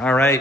All right,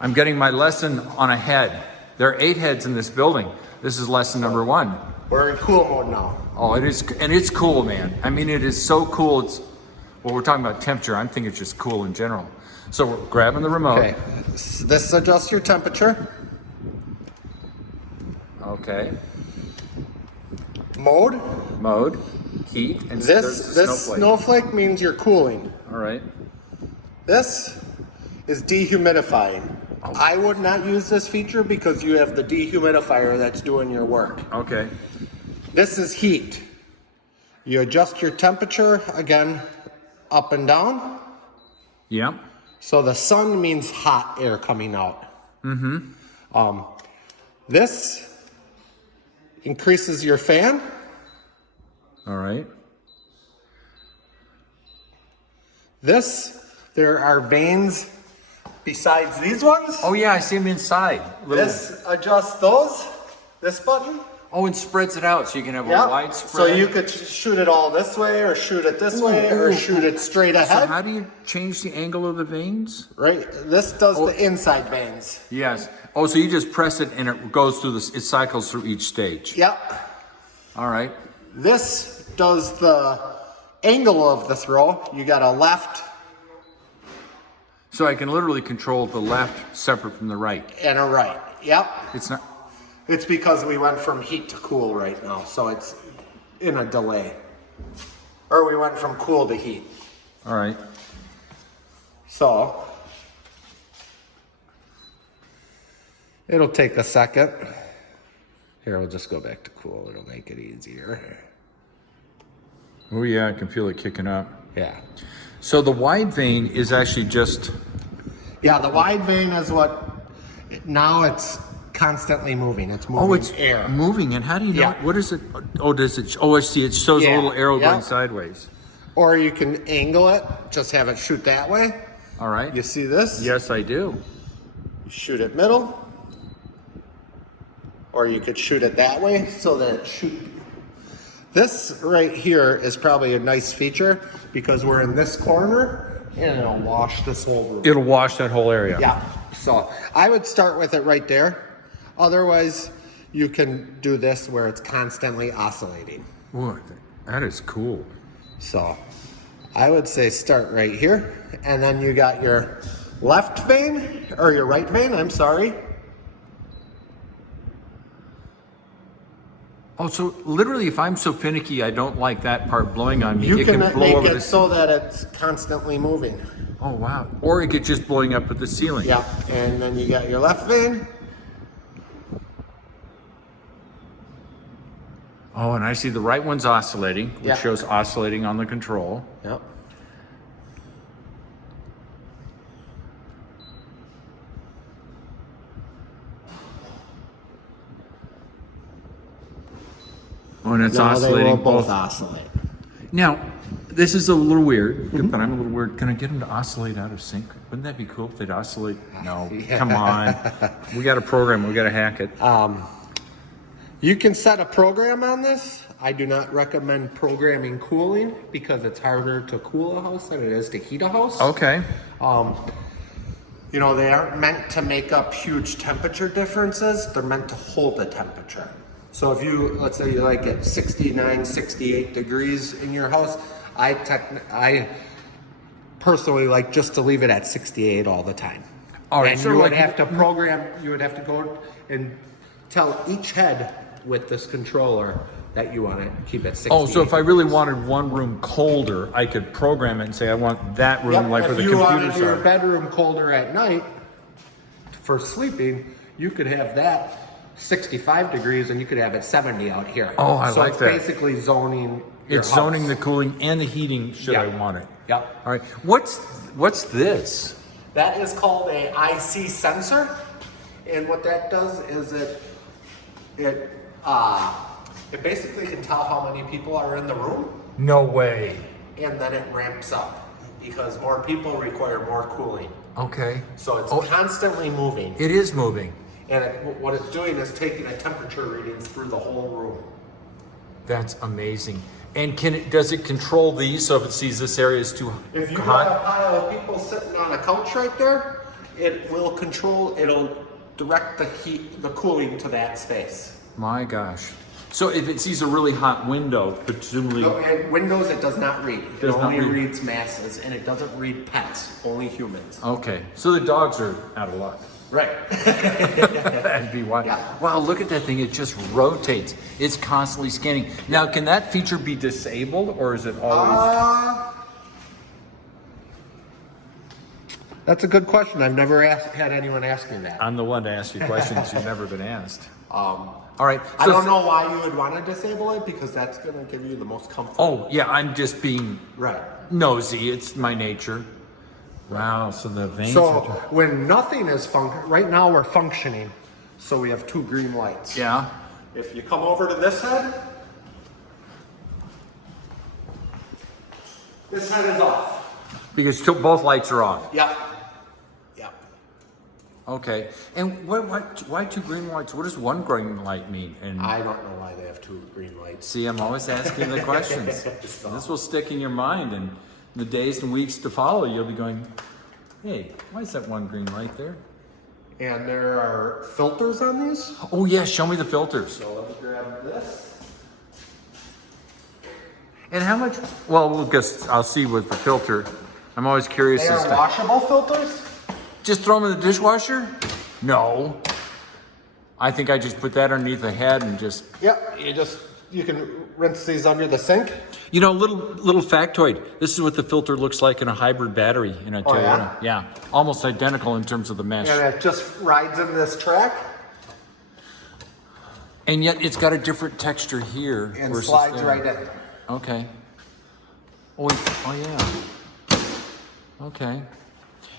I'm getting my lesson on a head. There are 8 heads in this building. This is lesson number 1. We're in cool mode now. Oh, it is, and it's cool, man. I mean, it is so cool. It's, well, we're talking about temperature. I'm thinking it's just cool in general. So we're grabbing the remote. Okay, this adjusts your temperature. Okay. Mode. Mode, heat, and This snowflake means you're cooling. All right. This is dehumidifying. I would not use this feature because you have the dehumidifier that's doing your work. Okay. This is heat. You adjust your temperature, again, up and down. Yeah. So the sun means hot air coming out. Mm-hmm. This increases your fan. All right. There are vanes besides these ones. Oh yeah, I see them inside. This adjusts those, this button. Oh, and spreads it out so you can have a wide spread. So you could shoot it all this way, or shoot it this way, or shoot it straight ahead. So how do you change the angle of the vanes? Right, this does the inside vanes. Yes. Oh, so you just press it and it goes through this, it cycles through each stage. Yep. All right. This does the angle of the throw. You got a left. So I can literally control the left separate from the right. And a right, yep. It's not. It's because we went from heat to cool right now, so it's in a delay. Or we went from cool to heat. All right. So, it'll take a second. Here, we'll just go back to cool. It'll make it easier. Oh yeah, I can feel it kicking up. Yeah. So the wide vane is actually just... Yeah, the wide vane is what, now it's constantly moving. It's moving. Oh, it's air. moving. And how do you know? Yeah. What is it? Oh, does it? Oh, I see. It shows a little arrow going sideways. Or you can angle it, just have it shoot that way. All right. You see this? Yes, I do. You shoot it middle. Or you could shoot it that way so that it shoot. This right here is probably a nice feature because we're in this corner and it'll wash this whole room. It'll wash that whole area. Yeah. So I would start with it right there. Otherwise, you can do this where it's constantly oscillating. Ooh, that is cool. So I would say start right here, and then you got your left vane, or your right vane, I'm sorry. Oh, so literally if I'm so finicky, I don't like that part blowing on me. You can blow make over it so that it's constantly moving. Oh, wow. Or it could just blowing up at the ceiling. Yeah, and then you got your left vane. Oh, and I see the right one's oscillating, which shows oscillating on the control. Yep. Oh, and it's Now oscillating. they will both oscillate. Now, this is a little weird, but I'm a little weird. Can I get them to oscillate out of sync? Wouldn't that be cool if they'd oscillate? No, come on. We got a program. We got to hack it. You can set a program on this. I do not recommend programming cooling because it's harder to cool a house than it is to heat a house. Okay. You know, they aren't meant to make up huge temperature differences. They're meant to hold the temperature. So if you, let's say you like it 69, 68 degrees in your house, I personally like just to leave it at 68 all the time. All right. And So you would like, have to program, you would have to go and tell each head with this controller that you want to keep it 68. oh, so if I really wanted one room colder, I could program it and say I want that room like where the if you wanted computers your are. bedroom colder at night for sleeping, you could have that 65 degrees and you could have it 70 out here. Oh, I like that. So it's basically zoning your It's house. zoning the cooling and the heating should I want it. Yep. All right. What's this? That is called a IC sensor, and what that does is it basically can tell how many people are in the room, No way. and then it ramps up because more people require more cooling. Okay. So it's constantly moving, It is moving. and what it's doing is taking a temperature reading through the whole room. That's amazing. And does it control these so if it sees this area is too If you hot? got a pile of people sitting on a couch right there, it will control, it'll direct the heat, the cooling to that space. My gosh. So if it sees a really hot window, presumably... No, and Windows, it does not read. It Does not only read. reads masses, and it doesn't read pets, only humans. Okay, so the dogs are out of luck. Right. That'd be why. Yeah. Wow, look at that thing. It just rotates. It's constantly scanning. Now, can that feature be disabled, or is it always... That's a good question. I've never had anyone ask me that. I'm the one to ask you questions you've never been asked. All right. I don't know why you would want to disable it, because that's going to give you the most comfort. Oh, yeah, I'm just being Right. nosy. It's my nature. Wow, so the veins So are... when nothing is right now we're functioning, so we have 2 green lights. Yeah. If you come over to this head is off. Because both lights are off. Yep. Yep. Okay. And why 2 green lights? What does 1 green light mean? And I don't know why they have 2 green lights. see, I'm always asking the questions. This will stick in your mind, and the days and weeks to follow, you'll be going, hey, why is that 1 green light there? And there are filters on these. Oh, yeah, show me the filters. So let me grab this. And how much? Well, I'll see with the filter. I'm always curious They as are to... washable filters. Just throw them in the dishwasher? No. I think I just put that underneath the head and just... Yep. You can rinse these under the sink. You know, little factoid. This is what the filter looks like in a hybrid battery in a Toyota. Yeah, almost identical in terms of the mesh. And it just rides in this track And yet it's got a different texture here. and versus slides there. right in. Okay. Oh yeah. Okay.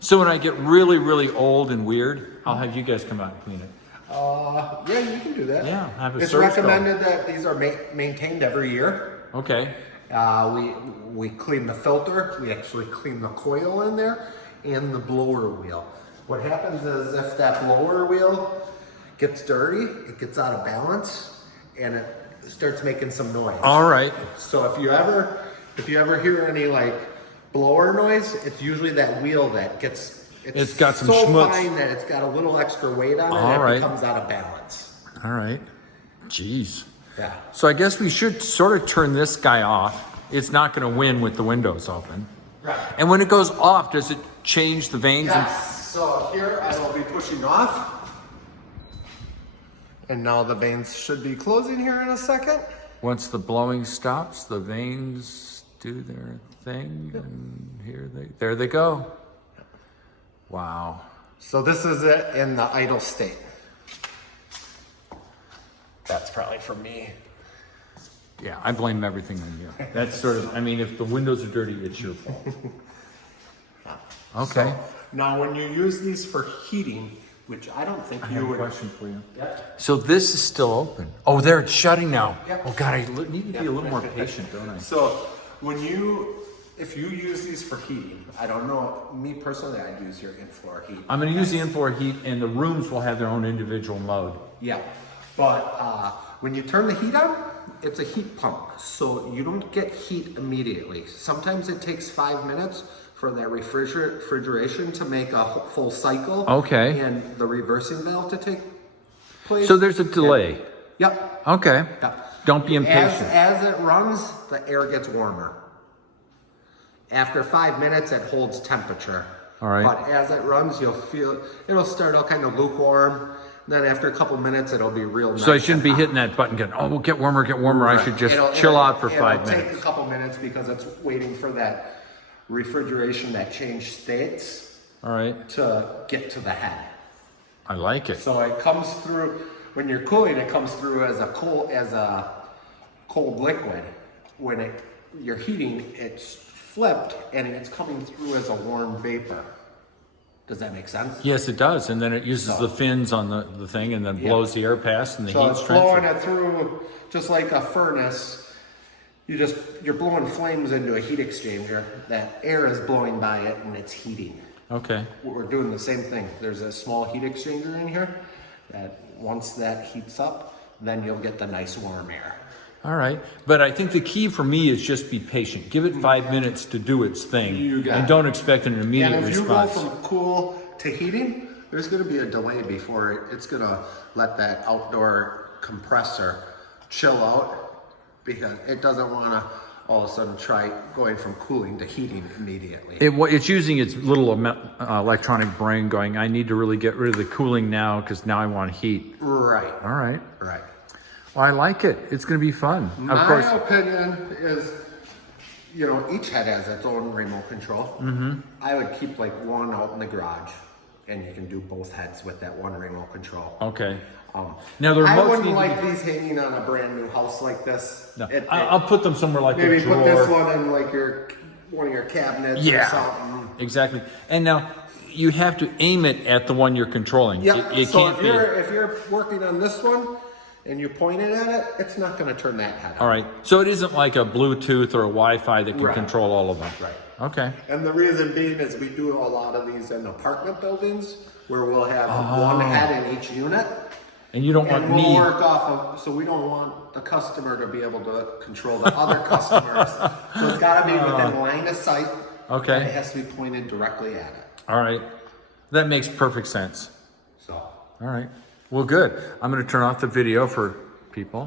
So when I get really, really old and weird, I'll have you guys come out and clean it. Yeah, you can do that. Yeah, have a It's service recommended that these are maintained every year. Okay. We clean the filter. We actually clean the coil in there and the blower wheel. What happens is if that blower wheel gets dirty, it gets out of balance and it starts making some noise. All right. So if you ever hear any like blower noise, it's usually that wheel that gets It's got some so schmutz. fine that it's got a little extra weight on it All and right. it becomes out of balance. All right. Jeez. Yeah. So I guess we should sort of turn this guy off. It's not going to win with the windows open. Right. And when it goes off, does it change the vanes? Yes. So here I will be pushing off. And now the vanes should be closing here in a second. Once the blowing stops, the vanes do their thing, and there they go. Wow. So this is it in the idle state. That's probably for me. Yeah, I blame everything on you. That's sort of, I mean, if the windows are dirty, it's your fault. Okay. So, now when you use these for heating, which I don't think I you have a would. question for you. Yep. So this is still open. Oh, there, it's shutting now. Yep. Oh God, I need to be a little more patient, don't I? So if you use these for heating, I don't know, me personally, I'd use your in-floor heat. I'm going to use the in-floor heat, and the rooms will have their own individual mode. Yeah, but when you turn the heat on, it's a heat pump, so you don't get heat immediately. Sometimes it takes 5 minutes for that refrigeration to make a full cycle. Okay. And the reversing valve to take place. So there's a delay. Yep. Okay. Yep. Don't be impatient. As it runs, the air gets warmer. After 5 minutes, it holds temperature. All right. But as it runs, you'll feel, it'll start out kind of lukewarm. Then after a couple minutes, it'll be real nice. So I shouldn't be hitting that button going, oh, get warmer, get warmer. I should just chill out for 5 It'll take minutes. a couple minutes because it's waiting for that refrigeration that changed states All right. to get to the head. I like it. So it comes through, when you're cooling, it comes through as a cold liquid. When you're heating, it's flipped and it's coming through as a warm vapor. Does that make sense? Yes, it does. And then it uses the fins on the thing and then blows the air past and the So heat's it's blowing transferred. it through just like a furnace. You're blowing flames into a heat exchanger. That air is blowing by it and it's heating. Okay. We're doing the same thing. There's a small heat exchanger in here that once that heats up, then you'll get the nice warm air. All right. But I think the key for me is just be patient. Give it 5 minutes to do its thing. You got and it. don't expect an immediate And if you response. go from cool to heating, there's gonna be a delay before it's gonna let that outdoor compressor chill out, because it doesn't wanna all of a sudden try going from cooling to heating immediately. It's using its little electronic brain going, I need to really get rid of the cooling now because now I want heat. Right. All right. Right. Well, I like it. It's going to be fun. My Of course. opinion is, you know, each head has its own remote control. Mm-hmm. I would keep like one out in the garage, and you can do both heads with that one remote control. Okay. Now the remotes I wouldn't need to like be- these hanging on a brand new house like this. No. I'll put them somewhere like maybe a drawer. put this one in like one of your cabinets or Yeah. something. Exactly. And now you have to aim it at the one you're controlling. Yeah. It So can't if be. you're working on this one and you point it at it, it's not going to turn that head on. All right. So it isn't like a Bluetooth or a Wi-Fi that can Right. control all of them. Right. Okay. And the reason being is we do a lot of these in apartment buildings where we'll have one head in each unit. And you don't And want we'll me. work off of, so we don't want the customer to be able to control the other customers. So it's got to be within line of sight. Okay. And it has to be pointed directly at it. All right. That makes perfect sense. So. All right. Well, good. I'm going to turn off the video for people.